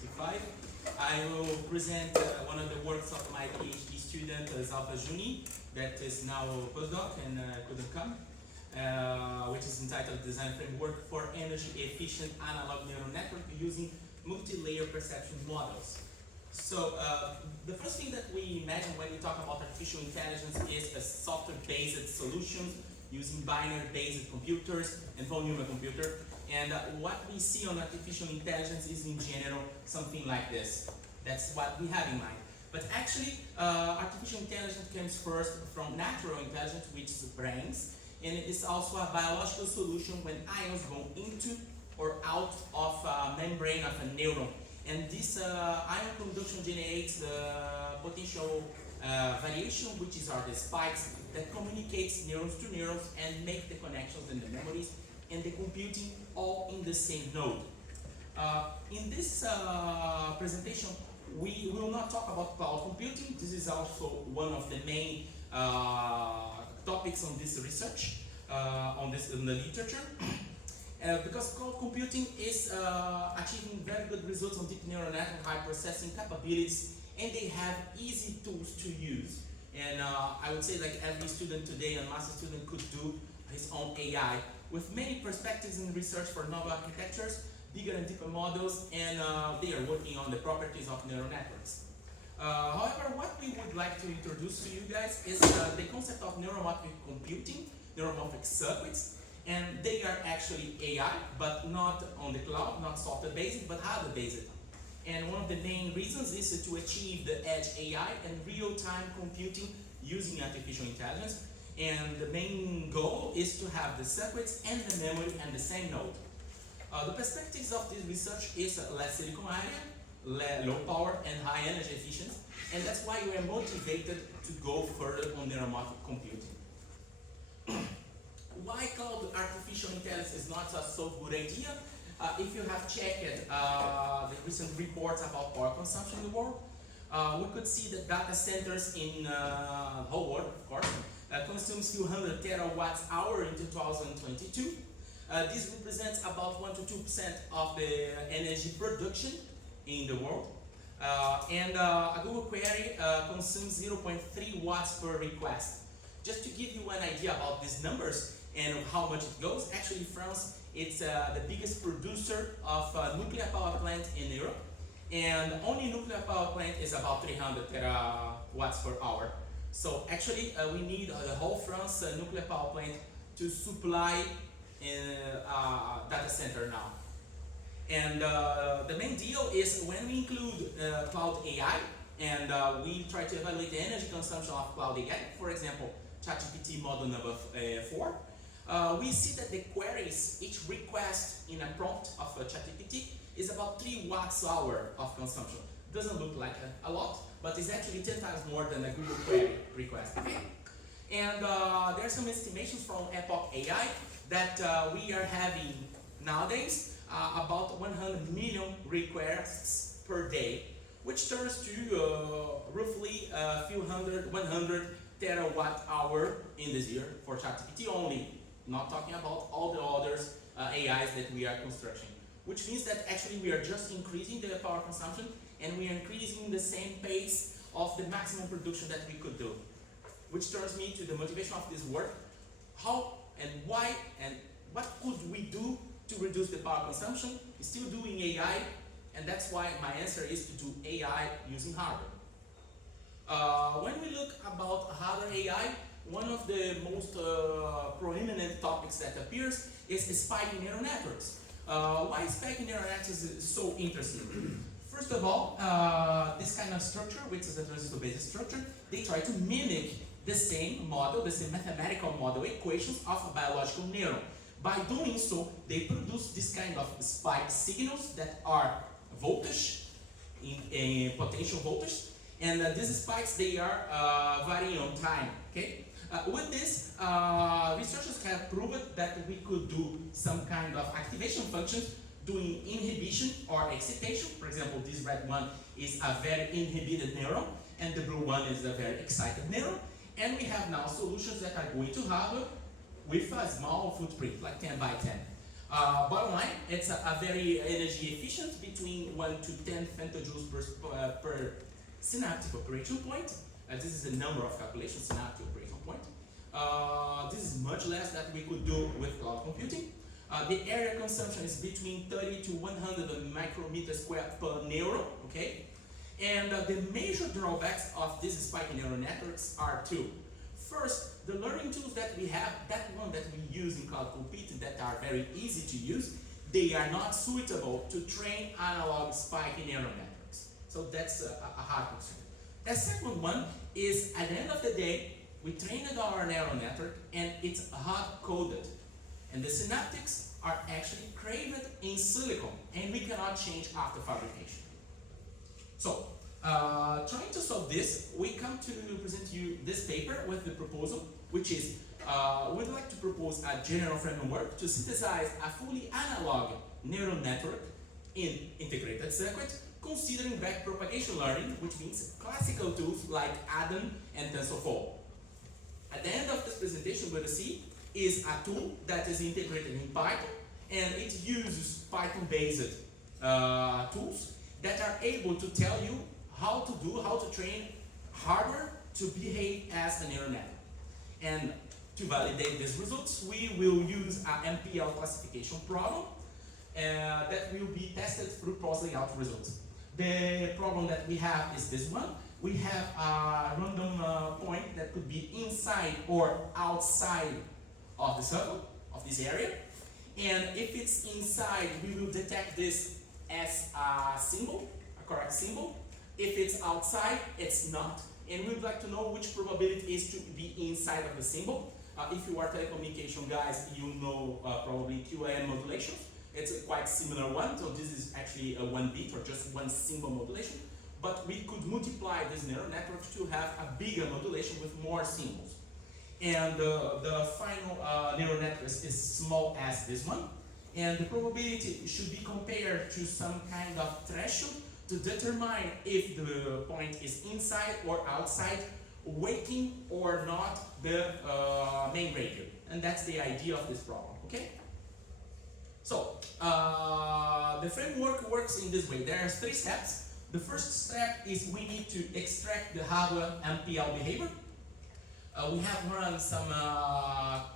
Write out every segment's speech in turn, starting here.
2025. I will present one of the works of my PhD student, Zalfa Juni, that is now a postdoc and couldn't come, which is entitled Design Framework for Energy Efficient Analog Neural Network using Multi-Layer Perception Models. So the first thing that we imagine when we talk about artificial intelligence is a software-based solutions using binary-based computers and volume computer. And what we see on artificial intelligence is in general something like this. That's what we have in mind. But actually, artificial intelligence comes first from natural intelligence, which is brains, and it is also a biological solution when ions go into or out of a membrane of a neuron. And this ion conduction generates the potential variation, which are the spikes that communicates neurons to neurons and make the connections and the memories and the computing all in the same node. In this presentation, we will not talk about cloud computing. This is also one of the main topics on this research, in the literature. Because cloud computing is achieving very good results on deep neural network high processing capabilities, and they have easy tools to use. And I would say like every student today and master student could do his own AI with many perspectives in research for novel architectures, bigger and deeper models, and they are working on the properties of neural networks. However, what we would like to introduce to you guys is the concept of neuromorphic computing, neuromorphic circuits, and they are actually AI, but not on the cloud, not software-based, but hardware-based. And one of the main reasons is to achieve the Edge AI and real-time computing using artificial intelligence. And the main goal is to have the circuits and the memory and the same node. The perspectives of this research is less silicon area, low power, and high energy efficiency. And that's why we are motivated to go further on neuromorphic computing. Why cloud artificial intelligence is not a so good idea? If you have checked the recent reports about power consumption in the world, we could see that data centers in the whole world, of course, consumes few hundred terawatts hour in 2022. This represents about 1 to 2% of the energy production in the world. And a Google query consumes 0.3 watts per request. Just to give you an idea about these numbers and how much it goes, actually France is the biggest producer of nuclear power plant in Europe, and only nuclear power plant is about 300 terawatts per hour. So actually we need the whole France nuclear power plant to supply data center now. And the main deal is when we include cloud AI and we try to evaluate the energy consumption of cloud AI, for example, ChatGPT model number 4, we see that the queries, each request in a prompt of ChatGPT is about 3 watts hour of consumption. Doesn't look like a lot, but it's actually 10 times more than a Google query request. And there are some estimations from Epoch AI that we are having nowadays about 100 million requests per day, which turns to roughly a few 100 terawatt hour in this year for ChatGPT only, not talking about all the others AIs that we are constructing, which means that actually we are just increasing the power consumption and we are increasing the same pace of the maximum production that we could do, which turns me to the motivation of this work. How and why and what could we do to reduce the power consumption? Still doing AI, and that's why my answer is to do AI using hardware. When we look about hardware AI, one of the most prominent topics that appears is spiking neural networks. Why spiking neural networks is so interesting? First of all, this kind of structure, which is a transistor-based structure, they try to mimic the same model, the same mathematical model equations of a biological neuron. By doing so, they produce this kind of spike signals that are voltage, in potential voltage, and these spikes, they are varying on time, okay? With this, researchers have proven that we could do some kind of activation functions doing inhibition or excitation. For example, this red one is a very inhibited neuron, and the blue one is a very excited neuron. And we have now solutions that are going to hardware with a small footprint, like 10 by 10. Bottom line, it's a very energy efficient, between 1 to 10 femtojoules per synaptic operation point. This is the number of calculations, synaptic operation point. This is much less that we could do with cloud computing. The area consumption is between 30 to 100 micrometers squared per neuron, okay? And the major drawbacks of these spiky neural networks are two. First, the learning tools that we have, that one that we use in cloud computing that are very easy to use, they are not suitable to train analog spiky neural networks. So that's a hard concern. The second one is, at the end of the day, we trained our neural network and it's hard-coded. And the synaptics are actually created in silicon and we cannot change after fabrication. So, trying to solve this, we come to present you this paper with the proposal, which is, we'd like to propose a general framework to synthesize a fully analog neural network in integrated circuit, considering backpropagation learning, which means classical tools like Adam and TensorFlow. At the end of this presentation, we're going to see is a tool that is integrated in Python, and it uses Python-based tools that are able to tell you how to train hardware to behave as a neural network. And to validate these results, we will use an MPL classification problem that will be tested through cross-layout results. The problem that we have is this one. We have a random point that could be inside or outside of the circle, of this area. And if it's inside, we will detect this as a symbol, a correct symbol. If it's outside, it's not. And we'd like to know which probability is to be inside of the symbol. If you are telecommunication guys, you know probably QAM modulation. It's a quite similar one, so this is actually a 1 bit or just one symbol modulation. But we could multiply this neural network to have a bigger modulation with more symbols. And the final neural network is small as this one. And the probability should be compared to some kind of threshold to determine if the point is inside or outside, waking or not the main radio. And that's the idea of this problem, okay? So, the framework works in this way. There are 3 steps. The first step is we need to extract the hardware MPL behavior. We have run some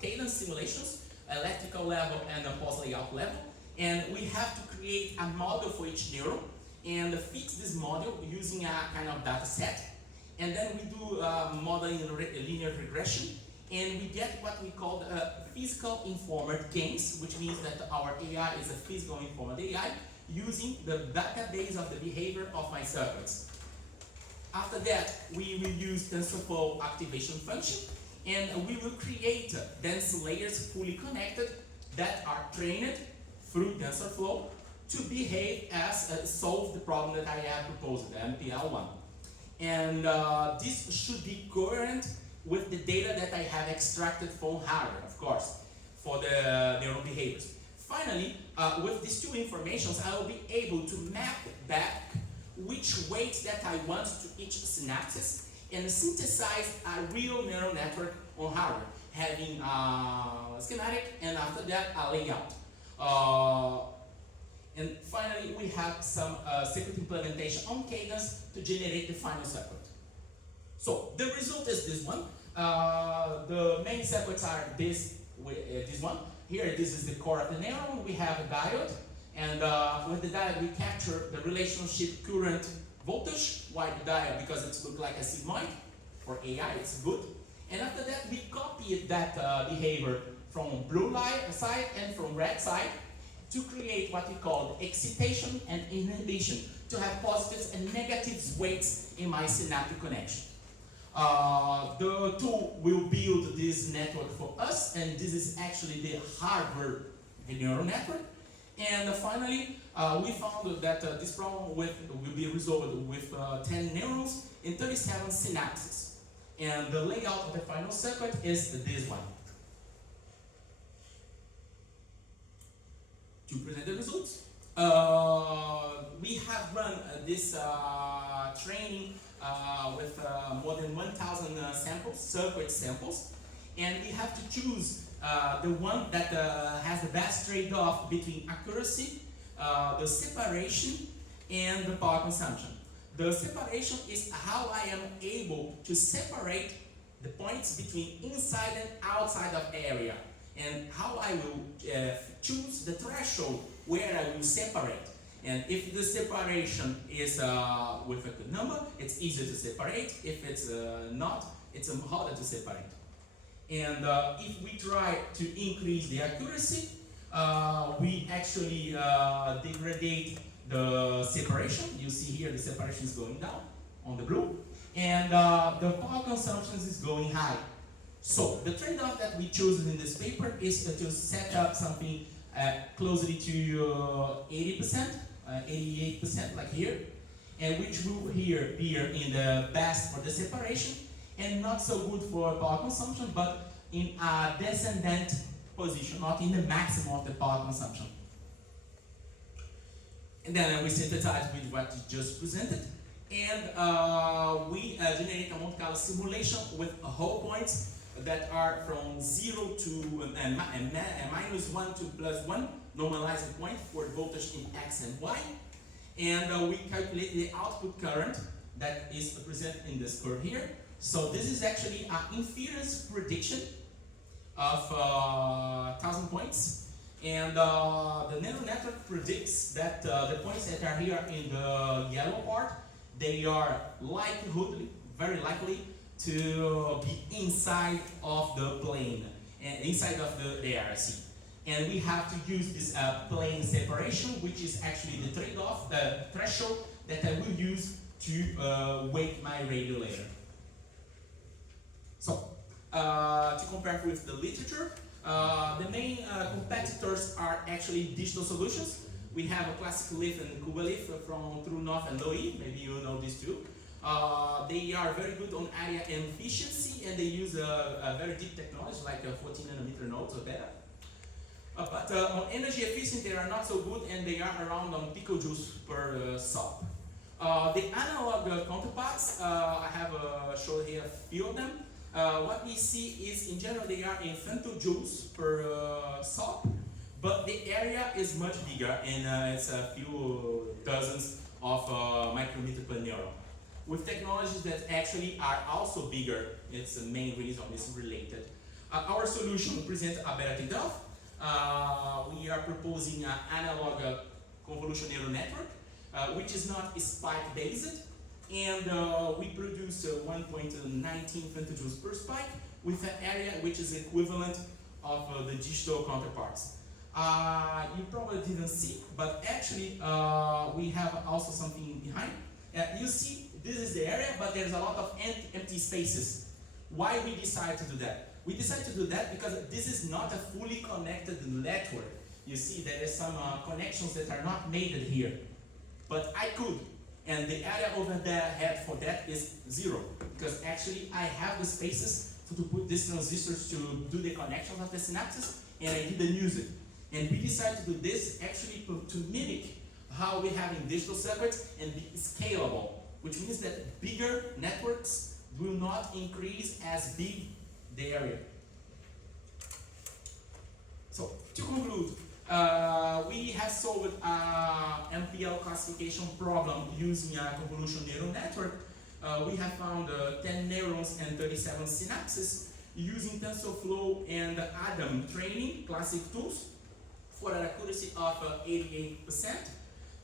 cadence simulations, electrical level and a post-layout level, and we have to create a model for each neuron and fit this model using a kind of data set. And then we do modeling linear regression, and we get what we call physical informed gains, which means that our AI is a physical informed AI using the database of the behavior of my circuits. After that, we will use TensorFlow activation function, and we will create dense layers fully connected that are trained through TensorFlow to behave as solve the problem that I have proposed, the MPL1. And this should be coherent with the data that I have extracted from hardware, of course, for the neural behaviors. Finally, with these 2 informations, I will be able to map back which weights that I want to each synapses and synthesize a real neural network on hardware, having a schematic and after that a layout. And finally, we have some circuit implementation on cadence to generate the final circuit. So the result is this one. The main circuits are this one. Here, this is the core of the neuron. We have a diode, and with the diode, we capture the relationship current voltage. Why the diode? Because it looks like a sigmoid. For AI, it's good. And after that, we copy that behavior from blue light side and from red side to create what we call excitation and inhibition, to have positives and negatives weights in my synaptic connection. The tool will build this network for us, and this is actually the hardware neural network. And finally, we found that this problem will be resolved with 10 neurons in 37 synapses. And the layout of the final circuit is this one. To present the results, we have run this training with more than 1,000 samples, circuit samples, and we have to choose the one that has the best trade-off between accuracy, the separation, and the power consumption. The separation is how I am able to separate the points between inside and outside of area, and how I will choose the threshold where I will separate. And if the separation is with a good number, it's easier to separate. If it's not, it's harder to separate. And if we try to increase the accuracy, we actually degrade the separation. You see here the separation is going down on the blue, and the power consumption is going high. So the trade-off that we chose in this paper is to set up something closely to 80%, 88% like here, and which will here be in the best for the separation and not so good for power consumption, but in a descendant position, not in the maximum of the power consumption. And then we synthesize with what you just presented, and we generate a multi-color simulation with whole points that are from 0 to -1 to +1, normalizing point for voltage in X and Y. And we calculate the output current that is presented in this curve here. So this is actually an inference prediction of 1,000 points. And the neural network predicts that the points that are here in the yellow part, they are very likely to be inside of the plane, and inside of the RC. And we have to use this plane separation, which is actually the trade-off, the threshold that I will use to weight my radio layer. So, to compare with the literature, the main competitors are actually digital solutions. We have a classic leaf and Cuba leaf from Trunoff and Lowy. Maybe you know these two. They are very good on area and efficiency, and they use a very deep technology like 14 nanometer nodes or better. But on energy efficiency, they are not so good, and they are around on picojoules per SOP. The analog counterparts, I have showed here a few of them. What we see is, in general, they are in femtojoules per SOP, but the area is much bigger, and it's a few dozens of micrometer per neuron. With technologies that actually are also bigger, it's the main reason it's related. Our solution presents a better trade-off. We are proposing an analog convolution neural network, which is not spike-based, and we produce 1.19 femtojoules per spike with an area which is equivalent of the digital counterparts. You probably didn't see, but actually we have also something behind. You see, this is the area, but there's a lot of empty spaces. Why we decide to do that? We decided to do that because this is not a fully connected network. You see, there are some connections that are not made here. But I could, and the area over there had for that is 0, because actually I have the spaces to put these transistors to do the connections of the synapses, and I didn't use it. And we decided to do this actually to mimic how we have in digital circuits and be scalable, which means that bigger networks will not increase as big the area. So, to conclude, we have solved an MPL classification problem using a convolution neural network. We have found 10 neurons and 37 synapses using TensorFlow and Adam training classic tools for an accuracy of 88%.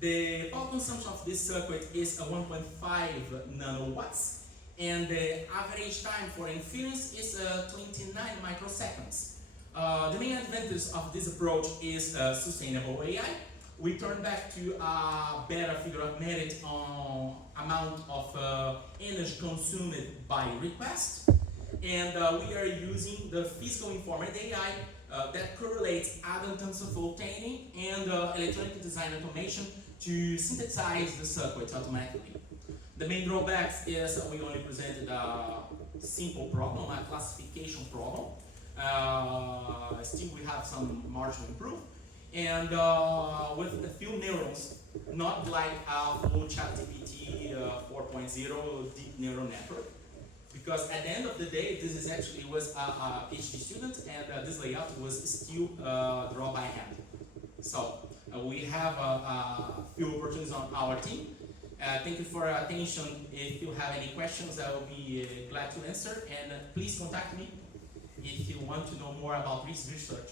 The power consumption of this circuit is 1.5 nano-watts, and the average time for inference is 29 microseconds. The main advantage of this approach is sustainable AI. We turn back to a better figure of merit on amount of energy consumed by request, and we are using the physical informant AI that correlates Adam TensorFlow training and electronic design automation to synthesize the circuits automatically. The main drawbacks is we only presented a simple problem, a classification problem. Still we have some margin to improve. And with a few neurons, not like a full ChatGPT 4.0 deep neural network. because at the end of the day, this is actually was a PhD student, and this layout was still drawn by hand. So we have a few opportunities on our team. Thank you for your attention. If you have any questions, I will be glad to answer. And please contact me if you want to know more about this research.